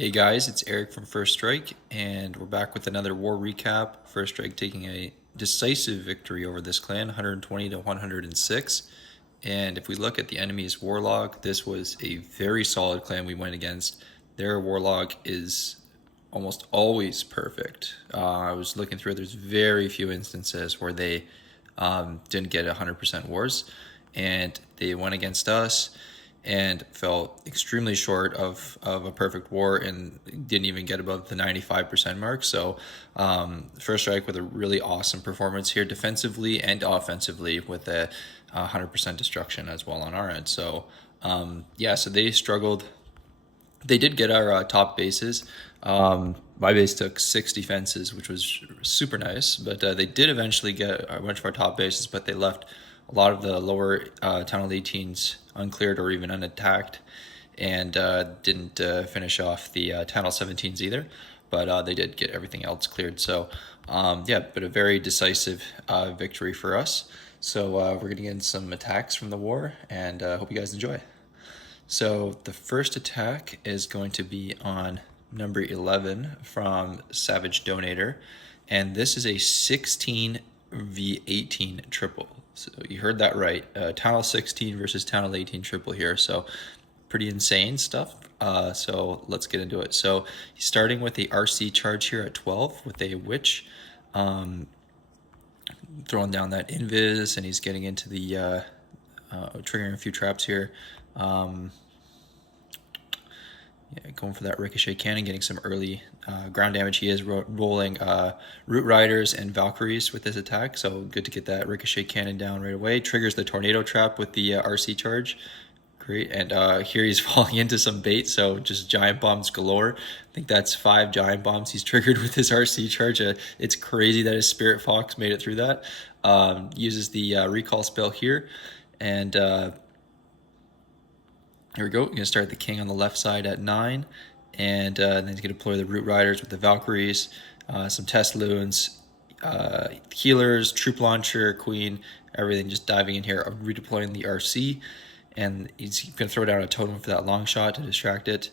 Hey guys, it's Eric from First Strike, and we're back with another war recap. First Strike taking a decisive victory over this clan, 120 to 106. And if we look at the enemy's war log, this was a very solid clan we went against. Their war log is almost always perfect. I was looking through, there's very few instances where they didn't get 100% wars, and they went against us and fell extremely short of a perfect war and didn't even get above the 95% mark. So First Strike with a really awesome performance here defensively and offensively with a 100% destruction as well on our end. So yeah, so they struggled. They did get our top bases. My base took 6 defenses, which was super nice, but they did eventually get a bunch of our top bases, but they left a lot of the lower Town of 18s uncleared or even unattacked, and didn't finish off the Town of 17s either, but they did get everything else cleared. So yeah, but a very decisive victory for us. So we're going to get into some attacks from the war, and hope you guys enjoy. So the first attack is going to be on number 11 from Savage Donator, and this is a 16v18 triple. So you heard that right. Town 16 versus Town 18 triple here. So pretty insane stuff. So let's get into it. So he's starting with the RC charge here at 12 with a witch, throwing down that invis, and he's getting into the triggering a few traps here. Yeah, going for that ricochet cannon, getting some early ground damage. He is rolling Root Riders and Valkyries with this attack, so good to get that ricochet cannon down right away. Triggers the tornado trap with the RC charge. Great, and here he's falling into some bait, so just giant bombs galore. I think that's 5 giant bombs he's triggered with his RC charge. It's crazy that his Spirit Fox made it through that. Uses the recall spell here, and here we go. We're going to start the king on the left side at 9, and then he's going to deploy the Root Riders with the Valkyries, some test loons, healers, troop launcher, queen, everything just diving in here, redeploying the RC, and he's going to throw down a totem for that long shot to distract it.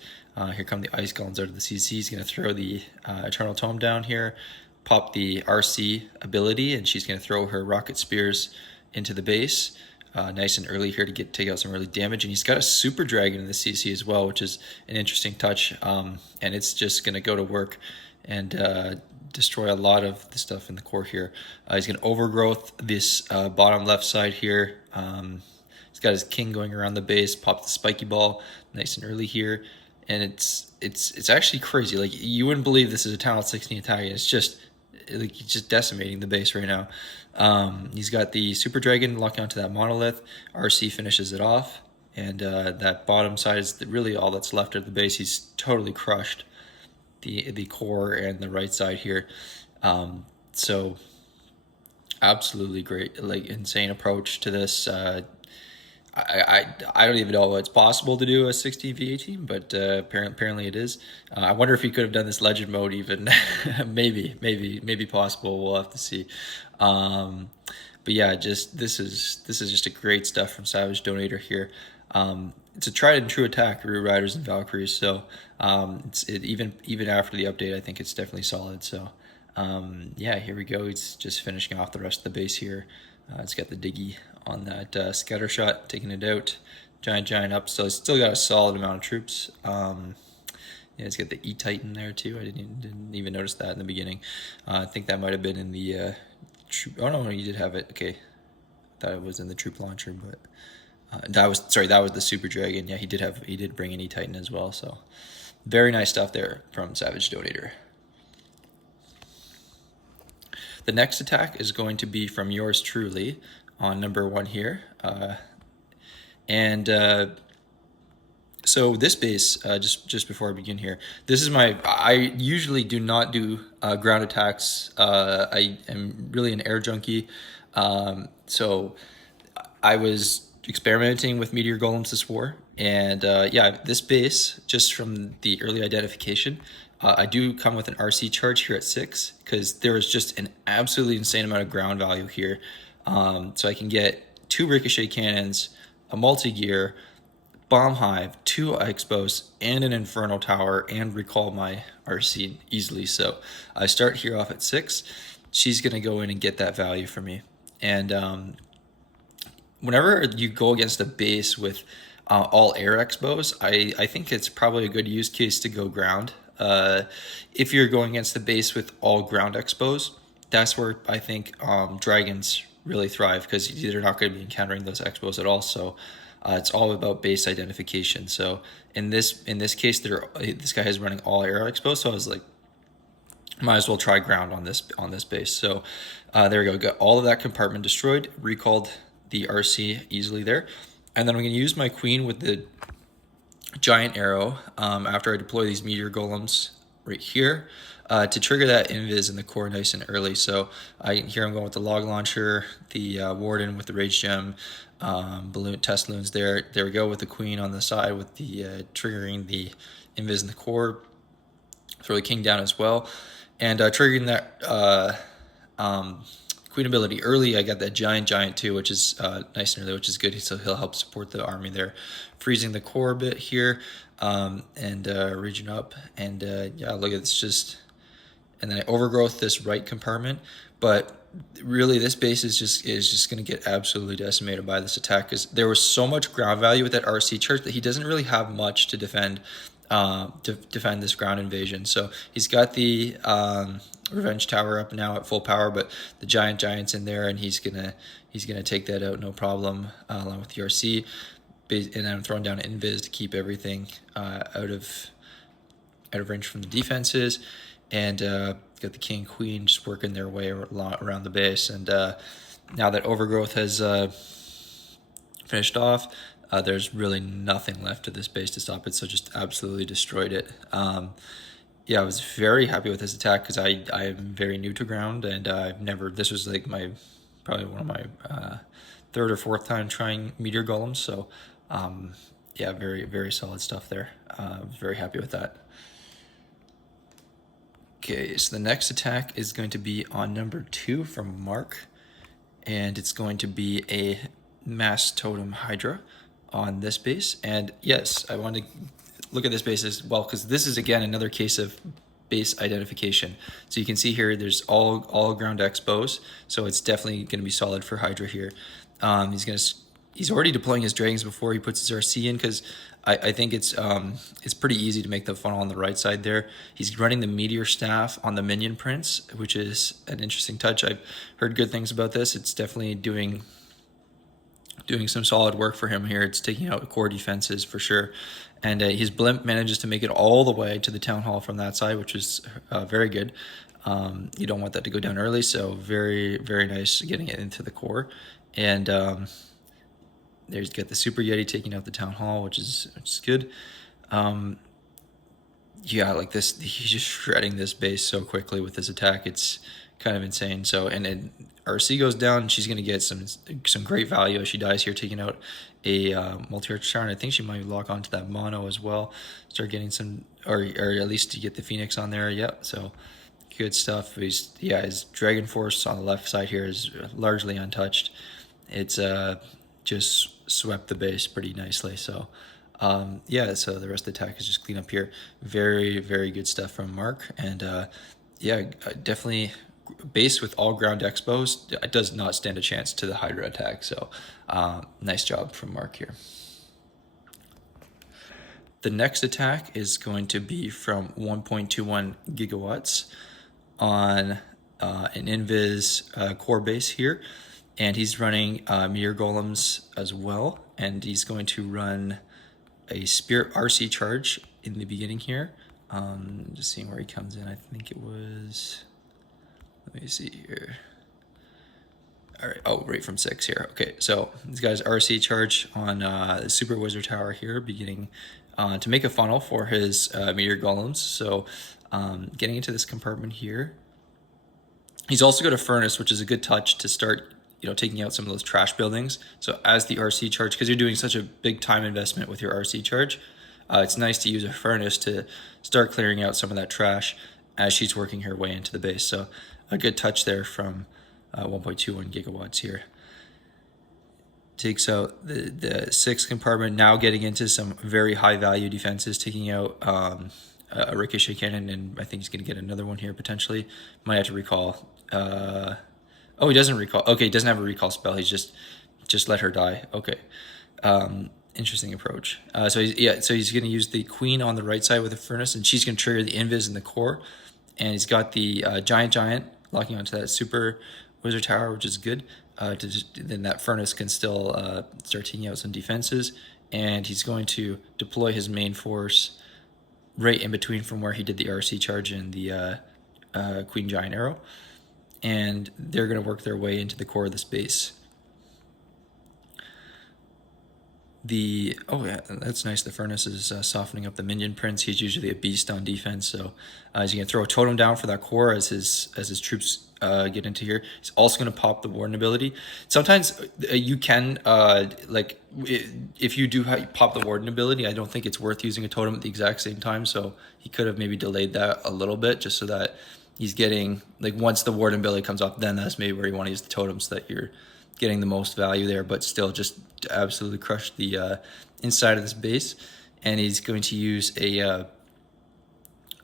Here come the ice golems out of the CC. He's going to throw the Eternal Tome down here, pop the RC ability, and she's going to throw her rocket spears into the base. Nice and early here to take out some early damage, and he's got a super dragon in the CC as well, which is an interesting touch, and it's just going to go to work and destroy a lot of the stuff in the core here. He's going to overgrowth this bottom left side here. He's got his king going around the base, pop the spiky ball nice and early here, and it's actually crazy. Like, you wouldn't believe this is a Town 16 attack. It's just like he's just decimating the base right now. He's got the Super Dragon locking onto that monolith. RC finishes it off, and that bottom side is really all that's left of the base. He's totally crushed the core and the right side here. So absolutely great, like insane approach to this. I don't even know it's possible to do a 16v18, but apparently it is. I wonder if he could have done this legend mode even. maybe possible. We'll have to see. But yeah, this is just a great stuff from Savage Donator here. It's a tried and true attack, Root Riders and Valkyries. So even after the update, I think it's definitely solid. So yeah, here we go. He's just finishing off the rest of the base here. It's got the diggy on that scatter shot, taking it out. Giant up, so it's still got a solid amount of troops. Yeah, it's got the E-Titan there too. I didn't even notice that in the beginning. I think that might have been in the troop. Oh no, you did have it. Okay, I thought it was in the troop launcher, but that was the Super Dragon. Yeah, he did bring an E-Titan as well. So very nice stuff there from Savage Donator. The next attack is going to be from yours truly on number 1 here. So this base, just before I begin here, this is I usually do not do ground attacks. I am really an air junkie. So I was experimenting with Meteor Golems this war, and yeah, this base, just from the early identification, I do come with an RC charge here at 6, because there is just an absolutely insane amount of ground value here. So I can get 2 ricochet cannons, a multi-gear, Bomb Hive, 2 Expos, and an Inferno Tower, and recall my RC easily. So I start here off at 6. She's going to go in and get that value for me. And whenever you go against a base with all air Expos, I think it's probably a good use case to go ground. If you're going against the base with all ground Expos, that's where I think dragons really thrive, because they're not going to be encountering those Expos at all. So it's all about base identification. So in this case, this guy is running all air Expos, so I was like, might as well try ground on this base. So there we go. Got all of that compartment destroyed. Recalled the RC easily there, and then I'm going to use my queen with the giant arrow after I deploy these meteor golems right here to trigger that invis in the core nice and early. So here I'm going with the log launcher, the warden with the rage gem, balloon test loons there. There we go with the queen on the side with the triggering the invis in the core. Throw the king down as well, and triggering that queen ability early. I got that giant too, which is nice and early, which is good. So he'll help support the army there, freezing the core a bit here, and region up, and yeah, look at this, just, and then I overgrowth this right compartment. But really, this base is just going to get absolutely decimated by this attack, because there was so much ground value with that RC church that he doesn't really have much to defend this ground invasion. So he's got the revenge tower up now at full power, but the giant's in there, and he's gonna take that out no problem, along with the RC. And I'm throwing down invis to keep everything out of range from the defenses, and got the king queen just working their way around the base. And now that overgrowth has finished off, there's really nothing left to this base to stop it, so just absolutely destroyed it. Yeah, I was very happy with this attack, because I am very new to ground, and I've never, this was like probably one of my third or fourth time trying meteor golems. So yeah, very solid stuff there. I was very happy with that. Okay, so the next attack is going to be on number 2 from Mark, and it's going to be a mass totem hydra on this base. And yes, I want to look at this base as well, because this is again another case of base identification. So you can see here there's all ground Expos, so it's definitely going to be solid for hydra here. He's already deploying his dragons before he puts his RC in, because I think it's pretty easy to make the funnel on the right side there. He's running the meteor staff on the minion prince, which is an interesting touch. I've heard good things about this. It's definitely doing some solid work for him here. It's taking out core defenses for sure. And his blimp manages to make it all the way to the town hall from that side, which is very good. You don't want that to go down early, so very nice getting it into the core. And there's got the super yeti taking out the town hall, which is good. Yeah, like this, he's just shredding this base so quickly with this attack. It's kind of insane. So, and then RC goes down, and she's going to get some great value as she dies here, taking out a multi-arch tower, and I think she might lock onto that mono as well. Start getting some, or at least to get the Phoenix on there. Yep, so good stuff. His Dragon Force on the left side here is largely untouched. It's just swept the base pretty nicely. So yeah, so the rest of the attack is just clean up here. Very good stuff from Mark. And yeah, definitely base with all ground Expos, it does not stand a chance to the Hydra attack. So nice job from Mark here. The next attack is going to be from 1.21 Gigawatts on an Invis core base here. And he's running Meteor Golems as well. And he's going to run a Spirit RC charge in the beginning here. Just seeing where he comes in. I think it was, let me see here. All right, oh, right from 6 here. Okay, so this guy's RC charge on the Super Wizard Tower here, beginning to make a funnel for his Meteor Golems. So getting into this compartment here. He's also got a Furnace, which is a good touch to start, taking out some of those trash buildings. So as the RC charge, because you're doing such a big time investment with your RC charge, it's nice to use a Furnace to start clearing out some of that trash as she's working her way into the base. So a good touch there from 1.21 Gigawatts here. takes out the sixth compartment, now getting into some very high value defenses, taking out a ricochet cannon, and I think he's going to get another one here potentially. Might have to recall. Oh, he doesn't recall. Okay, he doesn't have a recall spell. He's just let her die. Okay. Interesting approach. So he's going to use the queen on the right side with the furnace, and she's going to trigger the invis in the core. And he's got the giant locking onto that super wizard tower, which is good. Then that furnace can still start taking out some defenses, and he's going to deploy his main force right in between from where he did the RC charge and the queen giant arrow, and they're going to work their way into the core of this base. Oh yeah, that's nice. The furnace is softening up the minion prince. He's usually a beast on defense, so he's gonna throw a totem down for that core as his troops get into here. He's also gonna pop the warden ability. Sometimes you can if you do pop the warden ability, I don't think it's worth using a totem at the exact same time. So he could have maybe delayed that a little bit just so that he's getting once the warden ability comes off, then that's maybe where you want to use the totem so that you're getting the most value there, but still just to absolutely crush the inside of this base. And he's going to use a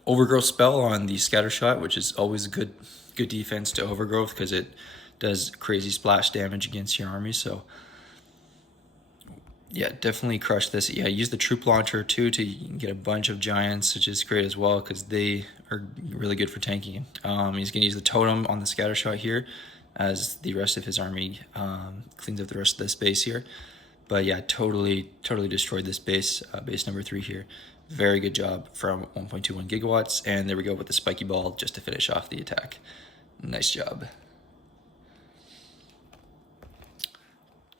overgrowth spell on the scatter shot, which is always a good defense to overgrowth because it does crazy splash damage against your army. So yeah, definitely crush this. Yeah, use the troop launcher too to get a bunch of giants, which is great as well because they are really good for tanking. He's gonna use the totem on the scatter shot here as the rest of his army cleans up the rest of this base here. But yeah, totally destroyed this base, base number 3 here. Very good job from 1.21 gigawatts. And there we go with the spiky ball just to finish off the attack. Nice job.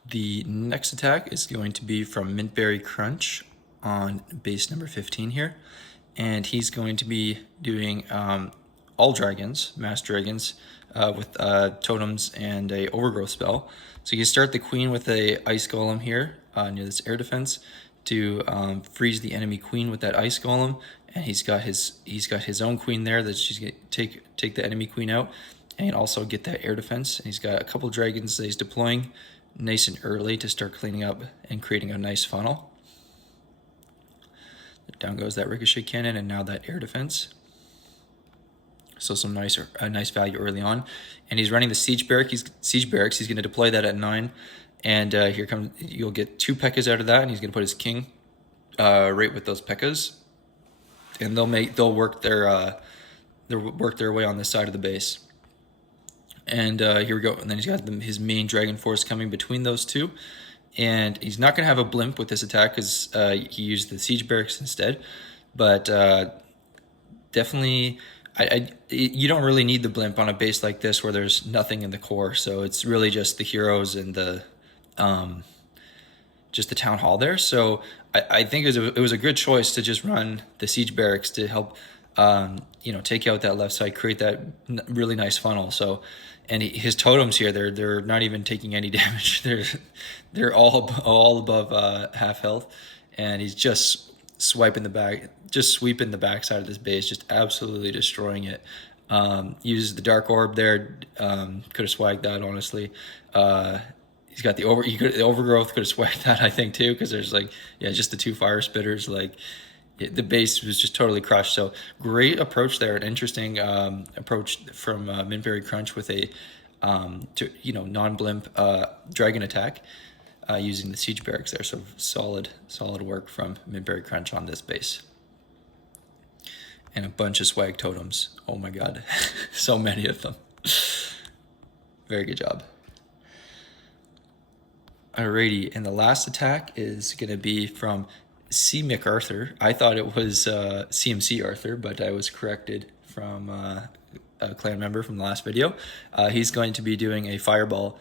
The next attack is going to be from MintBerryCrunch on base number 15 here. And he's going to be doing all dragons, mass dragons, with totems and a overgrowth spell. So you can start the queen with a ice golem here near this air defense to freeze the enemy queen with that ice golem, and he's got his own queen there that she's gonna take the enemy queen out, and also get that air defense. And he's got a couple dragons that he's deploying nice and early to start cleaning up and creating a nice funnel. Down goes that ricochet cannon, and now that air defense. So some nice value early on. And he's running the siege barracks. He's going to deploy that at 9. And here comes, you'll get 2 P.E.K.K.A.s out of that, and he's going to put his king right with those P.E.K.K.A.s. And they'll work their way on this side of the base. And here we go. And then he's got his main dragon force coming between those two. And he's not going to have a blimp with this attack because he used the siege barracks instead. But definitely, you don't really need the blimp on a base like this where there's nothing in the core. So it's really just the heroes and the town hall there. So I think it was a good choice to just run the siege barracks to help take out that left side, create that really nice funnel. So, and his totems here, they're not even taking any damage. They're all above half health, and he's just sweeping the back side of this base, just absolutely destroying it. Uses the dark orb there. Could have swagged that, honestly. He's got the overgrowth. Could have swagged that, I think, too, because there's just the 2 fire spitters. The base was just totally crushed. So great approach there, an interesting approach from MintBerryCrunch with a non-blimp dragon attack using the siege barracks there. So solid work from MintBerryCrunch on this base. And a bunch of swag totems. Oh my god, so many of them. Very good job. Alrighty, and the last attack is going to be from cmcarthur. I thought it was CMC Arthur, but I was corrected from a clan member from the last video. He's going to be doing a fireball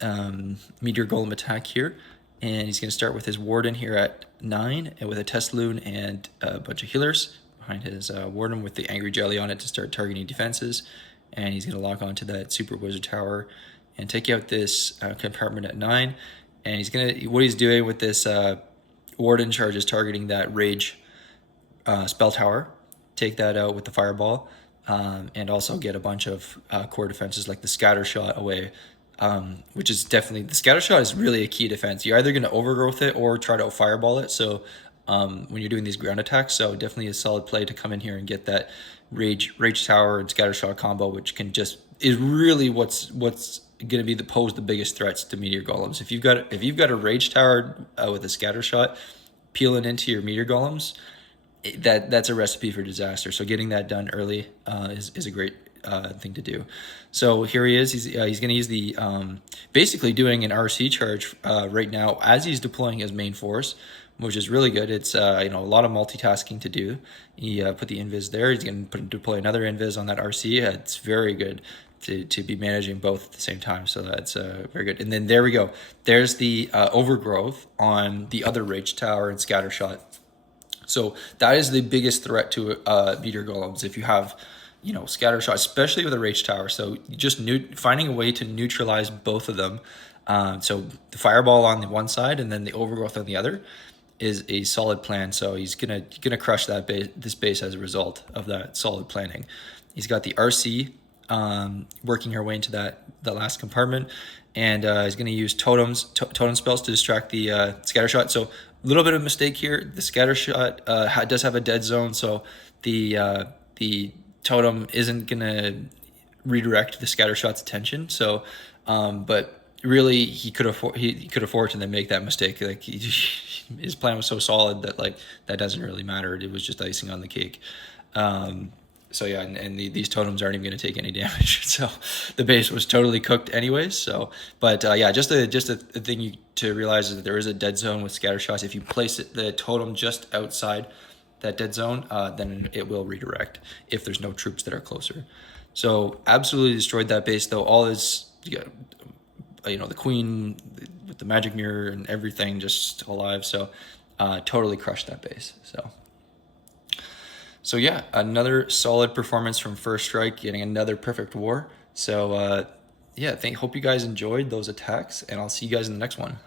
meteor golem attack here, and he's going to start with his warden here at 9, and with a test loon and a bunch of healers behind his warden with the angry jelly on it to start targeting defenses. And he's going to lock onto that super wizard tower and take out this compartment at 9. And what he's doing with this warden charge is targeting that rage spell tower, take that out with the fireball, and also get a bunch of core defenses like the scatter shot away which is definitely, the scatter shot is really a key defense. You're either going to overgrowth it or try to fireball it. So when you're doing these ground attacks, so definitely a solid play to come in here and get that rage tower and scatter shot combo, which can just is really what's going to be pose the biggest threats to meteor golems. If you've got a rage tower with a scatter shot peeling into your meteor golems, that's a recipe for disaster. So getting that done early is a great thing to do. So here he is. He's going to use the basically doing an RC charge right now as he's deploying his main force, which is really good. It's a lot of multitasking to do. He put the invis there. He's going to deploy another invis on that RC. It's very good to be managing both at the same time. So that's very good. And then there we go. There's the overgrowth on the other rage tower and scatter shot. So that is the biggest threat to meteor golems if you have, scatter shot, especially with a rage tower. So just finding a way to neutralize both of them. So the fireball on the one side and then the overgrowth on the other is a solid plan. So he's gonna crush this base as a result of that solid planning. He's got the RC working her way into that last compartment, and he's going to use totem spells to distract the scatter shot. So a little bit of a mistake here. The scatter shot does have a dead zone, so the totem isn't going to redirect the scatter shot's attention. So, but really, he could afford to then make that mistake. Like his plan was so solid that that doesn't really matter. It was just icing on the cake. So yeah, and these totems aren't even going to take any damage. So the base was totally cooked anyways. So, but yeah, just a thing to realize is that there is a dead zone with scatter shots. If you place the totem just outside that dead zone, then it will redirect if there's no troops that are closer. So absolutely destroyed that base though. All is, the queen with the magic mirror and everything just alive. So totally crushed that base. So yeah, another solid performance from First Strike, getting another perfect war. So yeah, hope you guys enjoyed those attacks, and I'll see you guys in the next one.